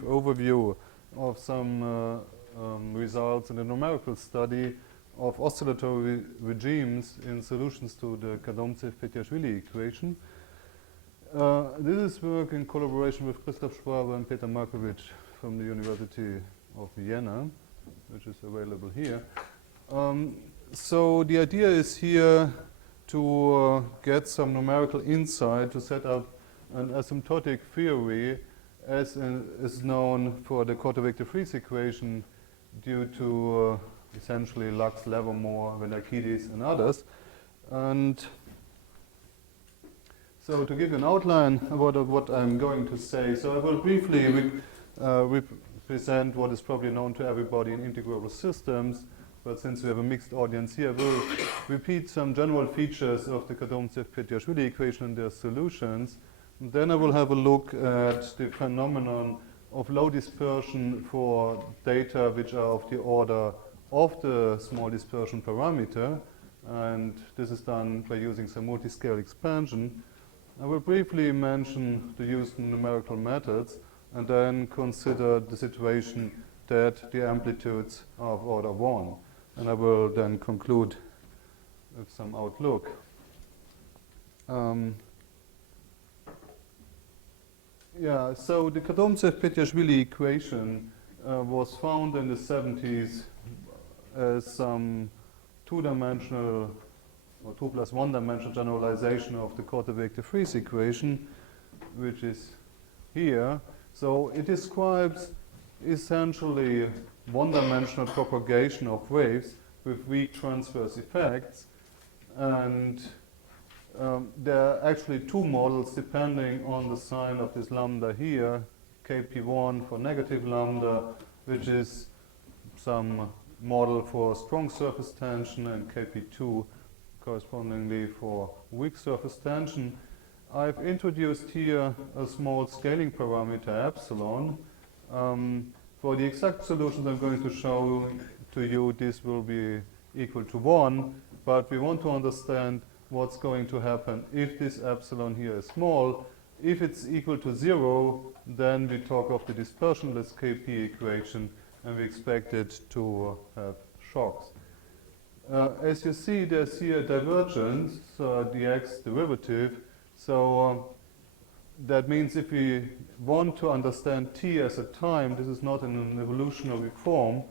overview of some results in a numerical study of oscillatory regimes in solutions to the Kadomtsev-Petviashvili equation. This is work in collaboration with Christoph Schwaber and Peter Markovic from the University of Vienna, which is available here. So the idea is here to get some numerical insight to set up an asymptotic theory as is known for the Kadomtsev-Petviashvili equation due to essentially Lux, Livermore, Venakidis and others. And so to give you an outline about what I'm going to say, so I will briefly represent what is probably known to everybody in integrable systems, but since we have a mixed audience here, we'll repeat some general features of the Kadomtsev-Petviashvili equation and their solutions. And then I will have a look at the phenomenon of low dispersion for data which are of the order of the small dispersion parameter, and this is done by using some multi-scale expansion. I will briefly mention the use of numerical methods and then consider the situation that the amplitudes are of order 1. And I will then conclude with some outlook. So the Kadomtsev-Petviashvili equation was found in the 70s as some two-dimensional or 2 plus 1 dimensional generalization of the Kadomtsev-Petviashvili equation, which is here. So it describes essentially one-dimensional propagation of waves with weak transverse effects, and there are actually two models depending on the sign of this lambda here, Kp1 for negative lambda, which is some model for strong surface tension, and Kp2 correspondingly for weak surface tension. I've introduced here a small scaling parameter epsilon. For the exact solutions I'm going to show to you, this will be equal to 1, but we want to understand what's going to happen if this epsilon here is small. If it's equal to 0, then we talk of the dispersionless Kp equation, and we expect it to have shocks. As you see, there's here a divergence, the x derivative. So that means if we want to understand t as a time, this is not in an evolutionary form,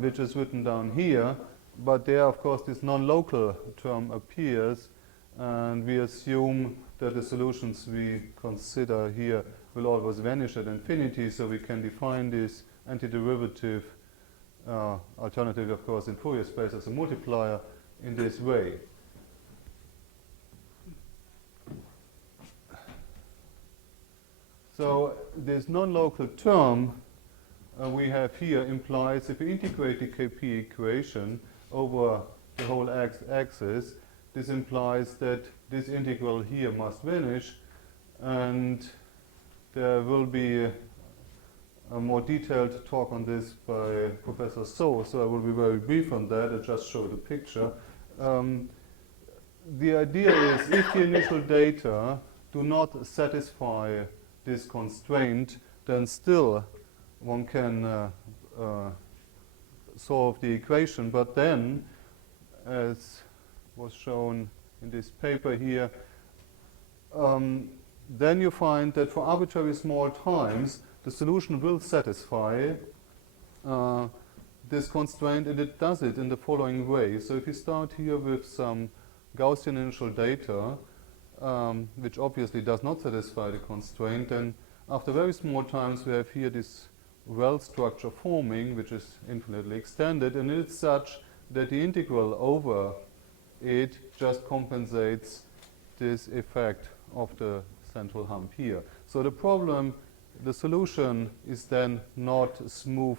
which is written down here, but there, of course, this non-local term appears, and we assume that the solutions we consider here will always vanish at infinity, so we can define this antiderivative alternative, of course, in Fourier space as a multiplier in this way. So this non-local term we have here implies if we integrate the Kp equation over the whole x-axis, this implies that this integral here must vanish, and there will be a more detailed talk on this by Professor So I will be very brief on that. I just showed a picture. The idea is if the initial data do not satisfy this constraint, then still one can solve the equation, but then, as was shown in this paper here, then you find that for arbitrary small times, the solution will satisfy this constraint, and it does it in the following way. So if you start here with some Gaussian initial data, which obviously does not satisfy the constraint, then after very small times we have here this well structure forming, which is infinitely extended, and it's such that the integral over it just compensates this effect of the central hump here. So the solution is then not smooth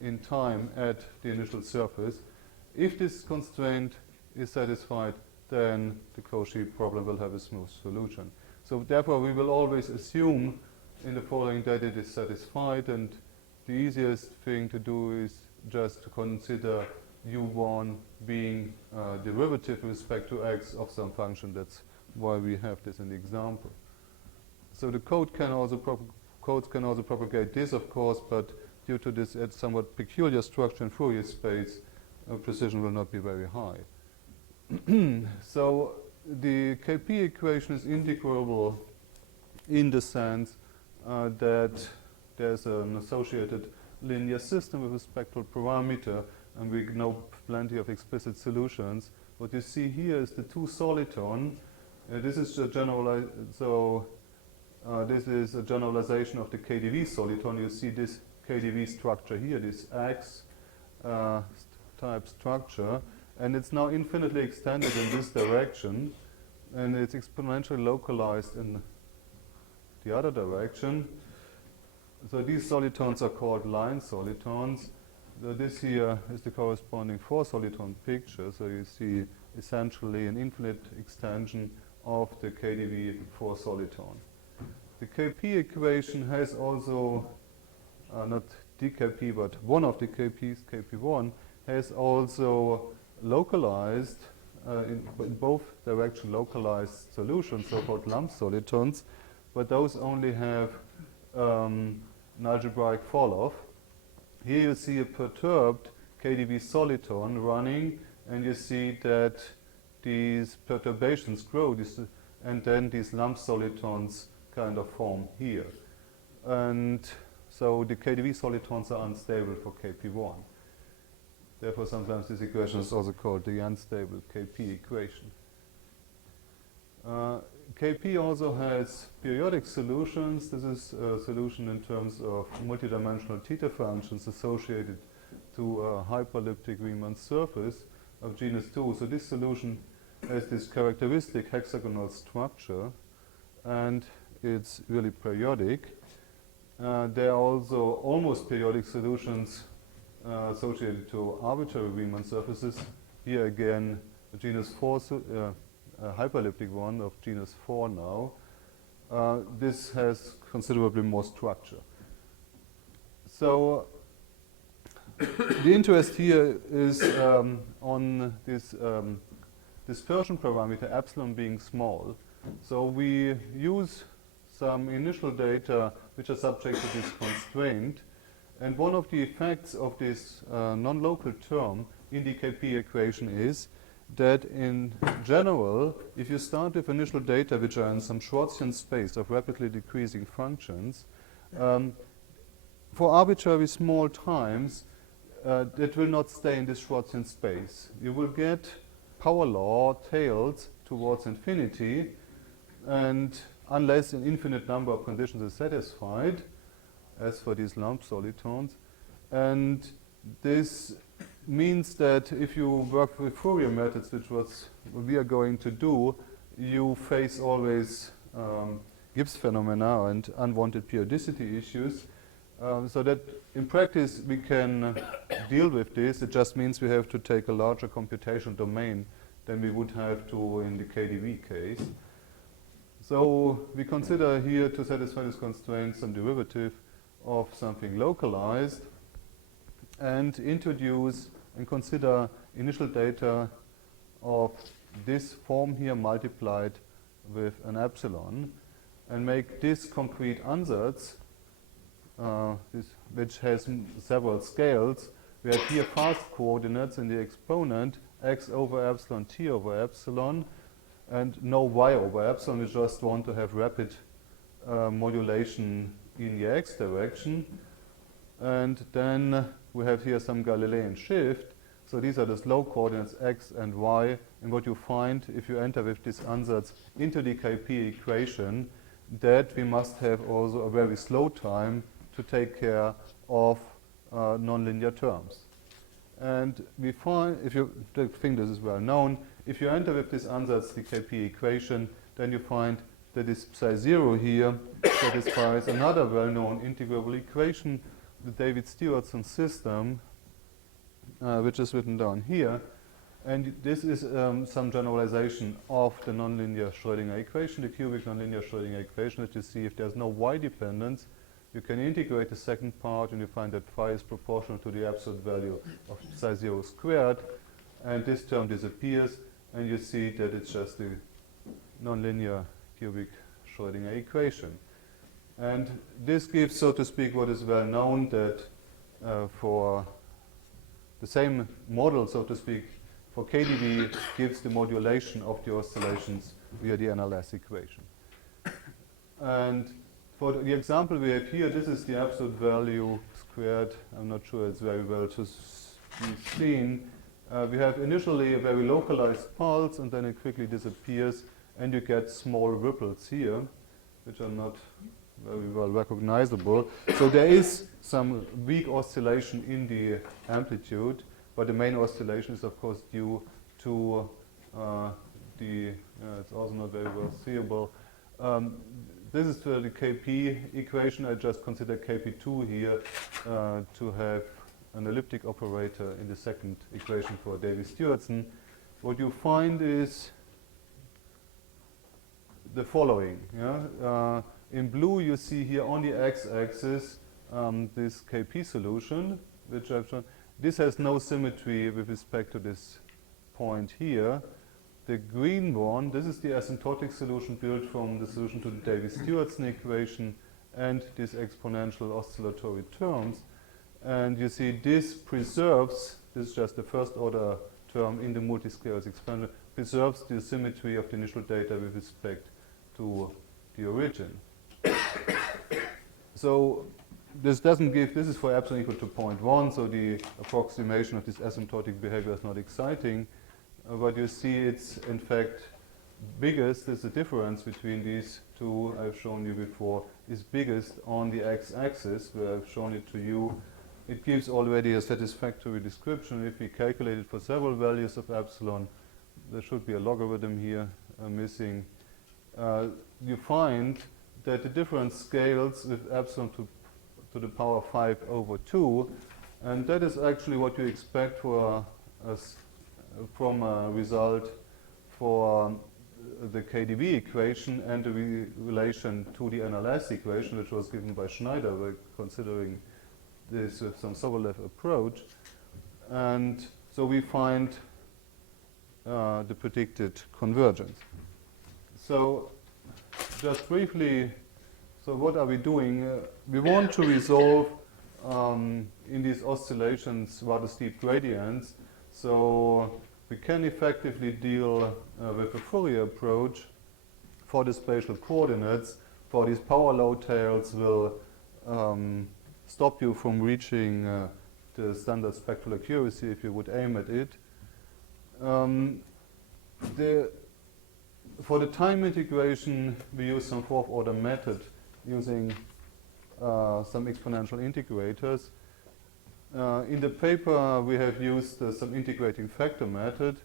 in time at the initial surface. If this constraint is satisfied, then the Cauchy problem will have a smooth solution. So therefore we will always assume in the following that it is satisfied, and the easiest thing to do is just to consider u1 being derivative with respect to x of some function. That's why we have this in the example. So the code can also codes can also propagate this, of course, but due to this somewhat peculiar structure in Fourier space, precision will not be very high. So the KP equation is integrable in the sense that there's an associated linear system with a spectral parameter, and we know plenty of explicit solutions. What you see here is the two soliton. This is a this is a generalization of the KdV soliton. You see this KdV structure here, this X type structure, and it's now infinitely extended in this direction, and it's exponentially localized in the other direction. So these solitons are called line solitons. So this here is the corresponding four-soliton picture. So you see essentially an infinite extension of the KdV four-soliton. The KP equation has also, not dKp, but one of the KPs, KP1, has also localized, in both direction localized solutions, so-called lump solitons, but those only have an algebraic fall-off. Here you see a perturbed KdV soliton running, and you see that these perturbations grow, and then these lump solitons kind of form here. And so the KdV solitons are unstable for KP1. Therefore, sometimes this equation is also called the unstable KP equation. KP also has periodic solutions. This is a solution in terms of multidimensional theta functions associated to a hyperelliptic Riemann surface of genus 2. So this solution has this characteristic hexagonal structure, and it's really periodic. There are also almost periodic solutions associated to arbitrary Riemann surfaces. Here again, the genus 4, a hyperelliptic one of genus 4 now. This has considerably more structure. So the interest here is on this dispersion parameter epsilon being small. So we use some initial data which are subject to this constraint, and one of the effects of this non-local term in the KP equation is that in general, if you start with initial data which are in some Schwarzian space of rapidly decreasing functions, for arbitrary small times, that will not stay in this Schwarzian space. You will get power law tails towards infinity, and unless an infinite number of conditions is satisfied, as for these lump solitons, and this means that if you work with Fourier methods, which was what we are going to do, you face always Gibbs phenomena and unwanted periodicity issues. So that in practice we can deal with this. It just means we have to take a larger computational domain than we would have to in the KdV case. So we consider here, to satisfy this constraint, some derivative of something localized, and introduce and consider initial data of this form here multiplied with an epsilon, and make this concrete ansatz, which has several scales. We have here fast coordinates in the exponent, x over epsilon, t over epsilon, and no y over epsilon. We just want to have rapid modulation in the x direction. And then we have here some Galilean shift. So these are the slow coordinates x and y. And what you find if you enter with this ansatz into the KP equation, that we must have also a very slow time to take care of nonlinear terms. And we find, if you think this is well known, if you enter with this ansatz the KP equation, then you find that this psi 0 here satisfies another well-known integrable equation, the David-Stewardson system, which is written down here. And this is some generalization of the nonlinear Schrödinger equation, the cubic nonlinear Schrödinger equation, that you see if there's no y dependence, you can integrate the second part, and you find that phi is proportional to the absolute value of psi 0 squared, and this term disappears, and you see that it's just the nonlinear cubic Schrödinger equation. And this gives, so to speak, what is well known, that for the same model, so to speak, for KdV gives the modulation of the oscillations via the NLS equation. And for the example we have here, this is the absolute value squared. I'm not sure it's very well to be seen. We have initially a very localized pulse, and then it quickly disappears, and you get small ripples here, which are not very well recognizable. So there is some weak oscillation in the amplitude, but the main oscillation is of course due to it's also not very well seeable. This is the Kp equation. I just consider Kp2 here to have an elliptic operator in the second equation for Davis-Stewartson. What you find is the following. Yeah? In blue you see here on the x-axis this Kp solution, which I've shown. This has no symmetry with respect to this point here. The green one, this is the asymptotic solution built from the solution to the Davis-Stewartson equation and these exponential oscillatory terms. And you see this preserves, this is just the first order term in the multiscale expansion, preserves the symmetry of the initial data with respect to the origin. So this doesn't give, this is for epsilon equal to 0.1, so the approximation of this asymptotic behavior is not exciting. But you see it's in fact biggest, there's a difference between these two I've shown you before, is biggest on the x-axis, where I've shown it to you. It gives already a satisfactory description. If we calculate it for several values of epsilon, there should be a logarithm here missing. You find that the difference scales with epsilon to the power 5 over 2, and that is actually what you expect for from a result for the KdV equation and the relation to the NLS equation, which was given by Schneider. We're considering this with some Sobolev approach. And so we find the predicted convergence. So just briefly, so what are we doing? We want to resolve in these oscillations rather steep gradients. So we can effectively deal with a Fourier approach for the spatial coordinates. For these power law tails will stop you from reaching the standard spectral accuracy if you would aim at it. For the time integration, we use some fourth order method using some exponential integrators. In the paper, we have used some integrating factor method.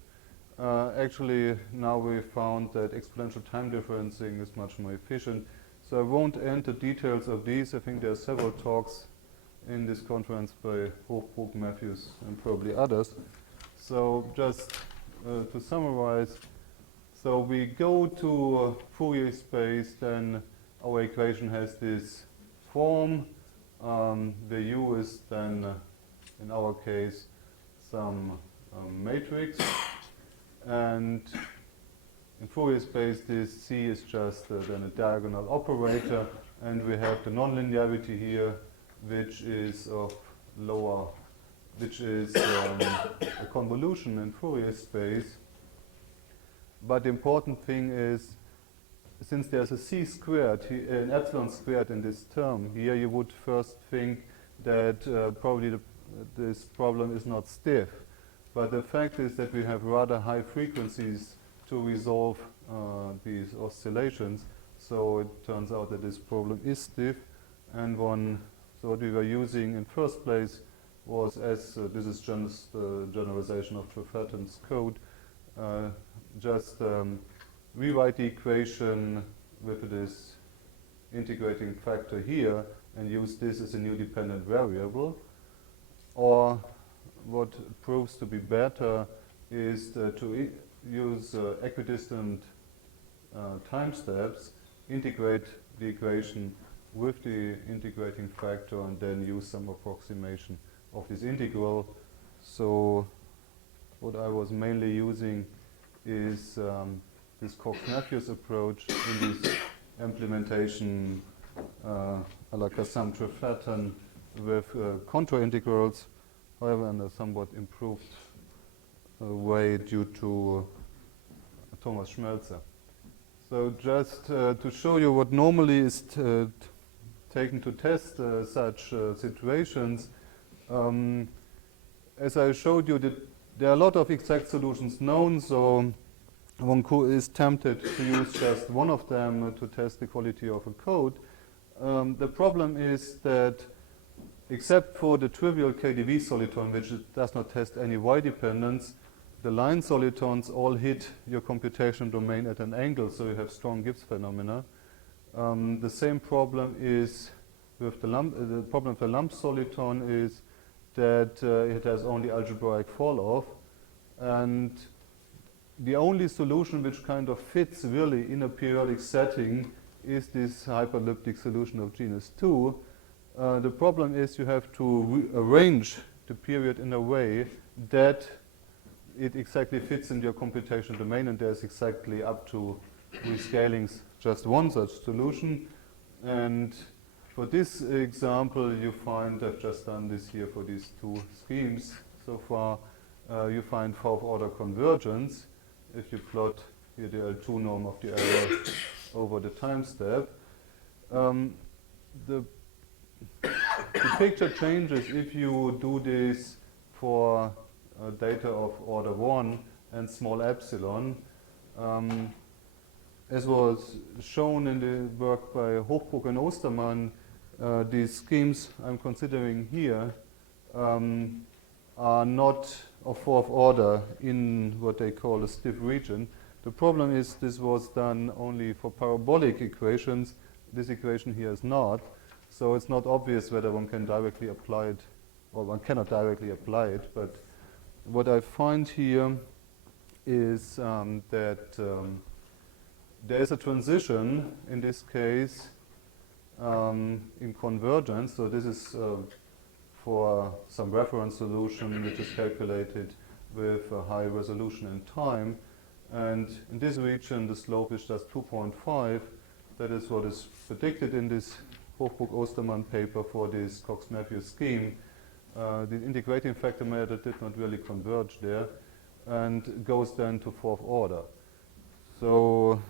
Actually, now we found that exponential time differencing is much more efficient. So I won't enter details of these. I think there are several talks in this conference by Hochbrook, Matthews, and probably others. So just to summarize, so we go to Fourier space, then our equation has this form. The U is then in our case, some matrix, and in Fourier space, this C is just then a diagonal operator, and we have the nonlinearity here, which is of lower, which is a convolution in Fourier space. But the important thing is, since there's a C squared, an epsilon squared in this term, here you would first think that probably this problem is not stiff, but the fact is that we have rather high frequencies to resolve these oscillations, so it turns out that this problem is stiff, and so what we were using in first place was, this is just the generalization of Trefetton's code, just rewrite the equation with this integrating factor here and use this as a new dependent variable. Or what proves to be better is to use equidistant time steps, integrate the equation with the integrating factor, and then use some approximation of this integral. So what I was mainly using is this Cox-Matthews approach in this implementation a la Kadomtsev-Petviashvili with contour integrals, however in a somewhat improved way due to Thomas Schmelzer. So just to show you what normally is taken to test such situations, as I showed you, there are a lot of exact solutions known, so one is tempted to use just one of them to test the quality of a code. The problem is that except for the trivial KdV soliton, which does not test any Y dependence, the line solitons all hit your computation domain at an angle, so you have strong Gibbs phenomena. The same problem is with the problem of the lump soliton is that it has only algebraic fall-off, and the only solution which kind of fits really in a periodic setting is this hyperelliptic solution of genus 2. The problem is you have to arrange the period in a way that it exactly fits in your computation domain, and there's exactly up to rescalings just one such solution. And for this example, you find, I've just done this here for these two schemes so far, you find fourth order convergence if you plot here the L2 norm of the error over the time step. The picture changes if you do this for data of order 1 and small epsilon. As was shown in the work by Hochbruch and Ostermann, these schemes I'm considering here are not of fourth order in what they call a stiff region. The problem is this was done only for parabolic equations. This equation here is not. So it's not obvious whether one can directly apply it, or one cannot directly apply it. But what I find here is that there is a transition in this case in convergence. So this is for some reference solution which is calculated with a high resolution and time. And in this region, the slope is just 2.5. That is what is predicted in this Hochbruch-Ostermann paper for this Cox-Matthews scheme. The integrating factor method did not really converge there and goes then to fourth order. So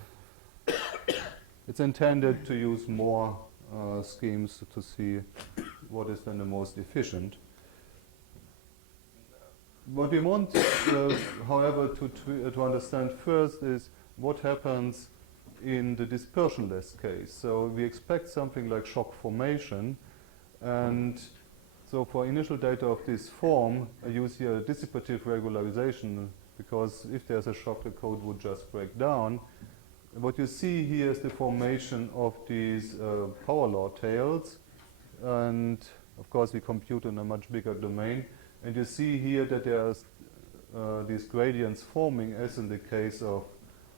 it's intended to use more schemes to see what is then the most efficient. What we want, however, to understand first is what happens in the dispersionless case. So we expect something like shock formation, and so for initial data of this form, I use here a dissipative regularization, because if there's a shock, the code would just break down. What you see here is the formation of these power law tails, and of course we compute in a much bigger domain. And you see here that there are these gradients forming, as in the case of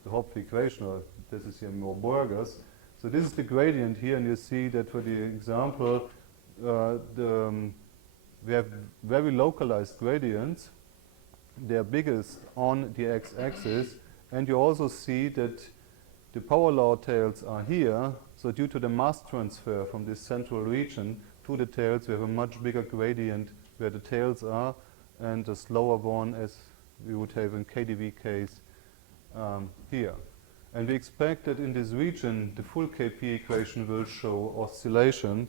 the Hopf equation, or this is here more Burgers. So this is the gradient here, and you see that for the example, we have very localized gradients. They are biggest on the x-axis, and you also see that the power law tails are here. So due to the mass transfer from this central region to the tails, we have a much bigger gradient where the tails are, and a slower one as we would have in KdV case here. And we expect that in this region, the full KP equation will show oscillation,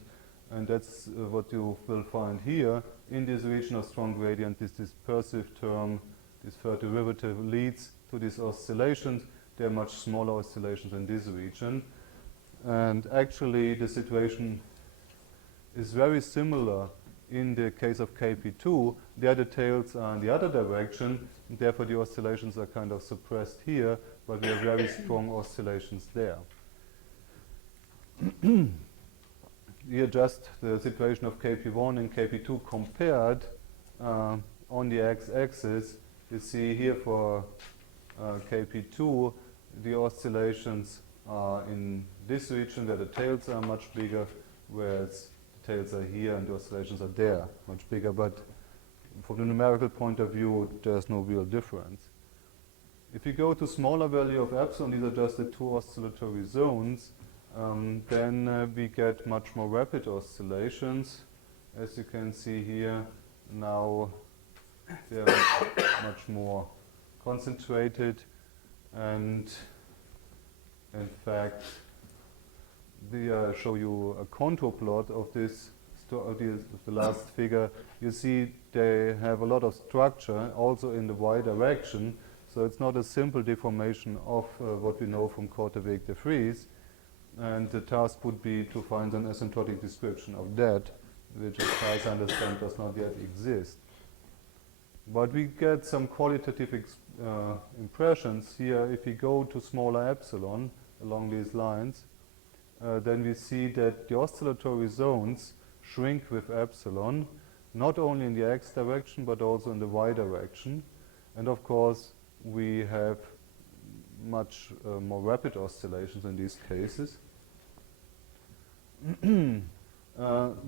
and that's what you will find here. In this region of strong gradient, this dispersive term, this third derivative, leads to these oscillations. There are much smaller oscillations in this region. And actually, the situation is very similar in the case of KP2. There the tails are in the other direction, and therefore the oscillations are kind of suppressed here, but we have very strong oscillations there. Here just the situation of KP1 and KP2 compared on the x-axis. You see here for KP2, the oscillations are in this region where the tails are much bigger, whereas tails are here and the oscillations are there, much bigger, but from the numerical point of view, there's no real difference. If you go to smaller value of epsilon, these are just the two oscillatory zones, then we get much more rapid oscillations. As you can see here, now they are much more concentrated, and in fact, I show you a contour plot of this, of the last figure. You see they have a lot of structure also in the y direction, so it's not a simple deformation of what we know from Korteweg-de Vries, and the task would be to find an asymptotic description of that, which as far as I understand does not yet exist. But we get some qualitative impressions here. If we go to smaller epsilon along these lines, then we see that the oscillatory zones shrink with epsilon, not only in the x direction but also in the y direction. And of course, we have much more rapid oscillations in these cases.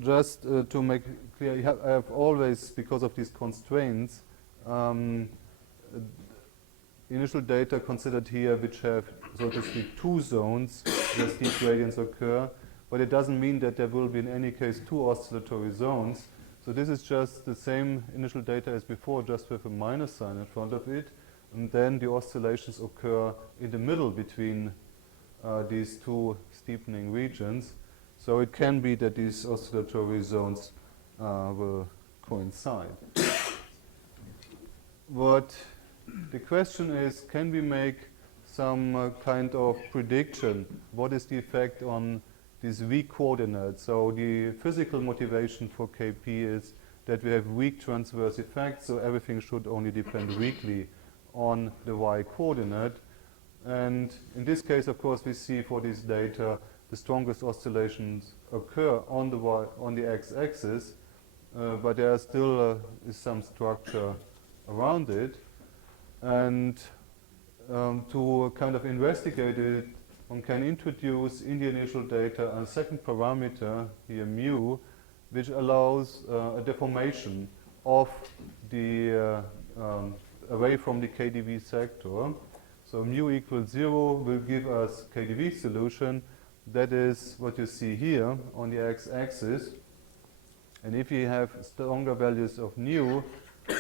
Just to make clear, I have always, because of these constraints, initial data considered here which have, so to speak, two zones where steep gradients occur, but it doesn't mean that there will be in any case two oscillatory zones. So this is just the same initial data as before, just with a minus sign in front of it, and then the oscillations occur in the middle between these two steepening regions. So it can be that these oscillatory zones will coincide. What the question is, can we make some kind of prediction? What is the effect on these weak coordinates? So the physical motivation for KP is that we have weak transverse effects, so everything should only depend weakly on the y coordinate. And in this case, of course, we see for this data the strongest oscillations occur on the x-axis, but there still is some structure around it. And to kind of investigate it, one can introduce in the initial data a second parameter, here mu, which allows a deformation of the away from the KdV sector. So mu equals 0 will give us KdV solution. That is what you see here on the x-axis. And if you have stronger values of nu,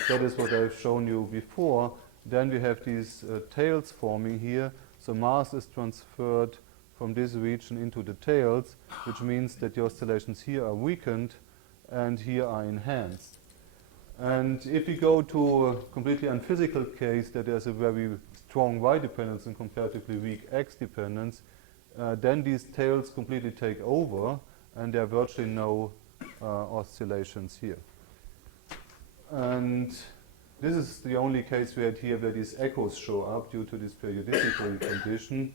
that is what I've shown you before, then we have these tails forming here. So mass is transferred from this region into the tails, which means that the oscillations here are weakened and here are enhanced. And if we go to a completely unphysical case, that there's a very strong y dependence and comparatively weak x dependence, then these tails completely take over and there are virtually no oscillations here. And this is the only case we had here where these echoes show up due to this periodicity condition.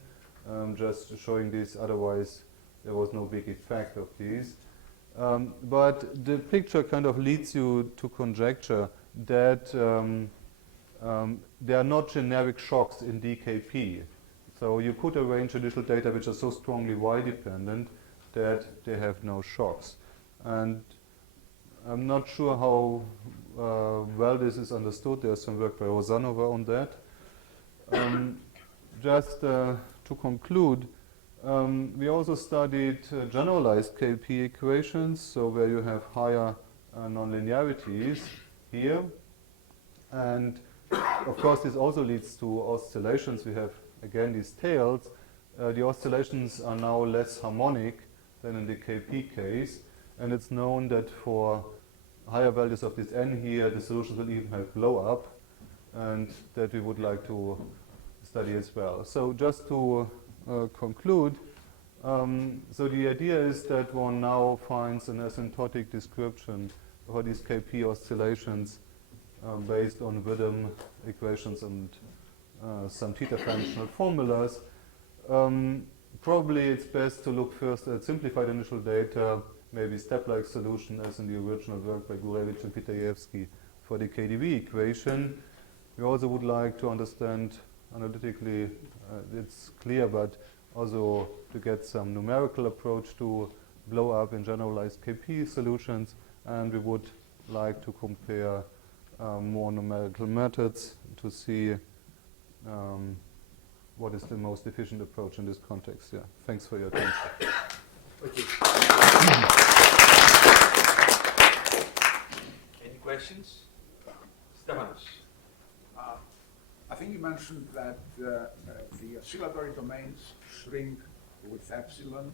Just showing this, otherwise there was no big effect of these. But the picture kind of leads you to conjecture that there are not generic shocks in DKP. So you could arrange initial data which are so strongly y-dependent that they have no shocks. And I'm not sure how well this is understood. There's some work by Rosanova on that. Just to conclude, we also studied generalized KP equations, so where you have higher nonlinearities here. And of course, this also leads to oscillations. We have, again, these tails. The oscillations are now less harmonic than in the KP case. And it's known that for higher values of this n here, the solutions will even have blow up, and that we would like to study as well. So just to conclude, so the idea is that one now finds an asymptotic description for these KP oscillations based on Widom equations and some theta functional formulas. Probably it's best to look first at simplified initial data, maybe step-like solution as in the original work by Gurevich and Petviashvili for the KdV equation. We also would like to understand analytically, it's clear, but also to get some numerical approach to blow up in generalized KP solutions, and we would like to compare more numerical methods to see what is the most efficient approach in this context. Yeah, thanks for your attention. Okay. Any questions? Stefanos. I think you mentioned that the oscillatory domains shrink with epsilon.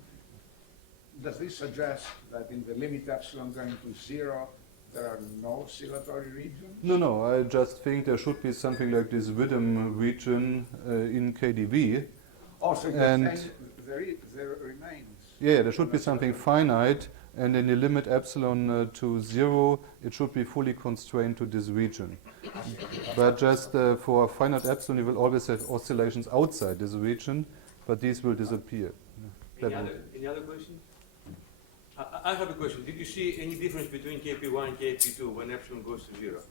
Does this suggest that in the limit epsilon going to 0, there are no oscillatory regions? No, I just think there should be something like this rhythm region in KdV. Also, and there remains. Yeah, there should be something finite, and in the limit epsilon to 0, it should be fully constrained to this region. But just for a finite epsilon, you will always have oscillations outside this region, but these will disappear. Any other questions? I have a question. Did you see any difference between Kp1 and Kp2 when epsilon goes to 0?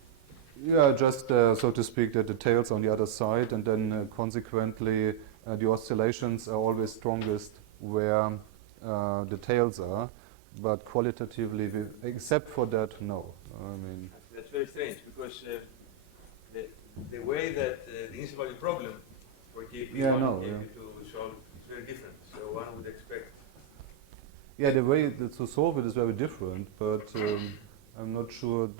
Yeah, just so to speak, that the tails on the other side, and then consequently the oscillations are always strongest where the tails are, but qualitatively, except for that, no. I mean, that's very strange because the way that the initial value problem for Kp1 and Kp2 is solved is very different. So one would expect. Yeah, the way to solve it is very different, but I'm not sure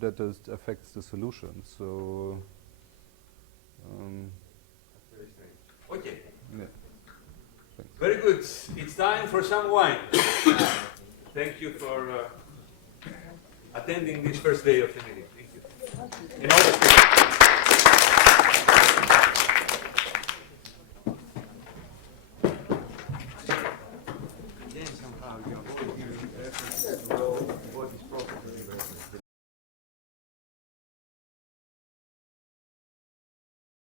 that it affects the solution. So. That's very strange. Okay. Yeah. Very good. It's time for some wine. Thank you for attending this first day of the meeting. Thank you. And all the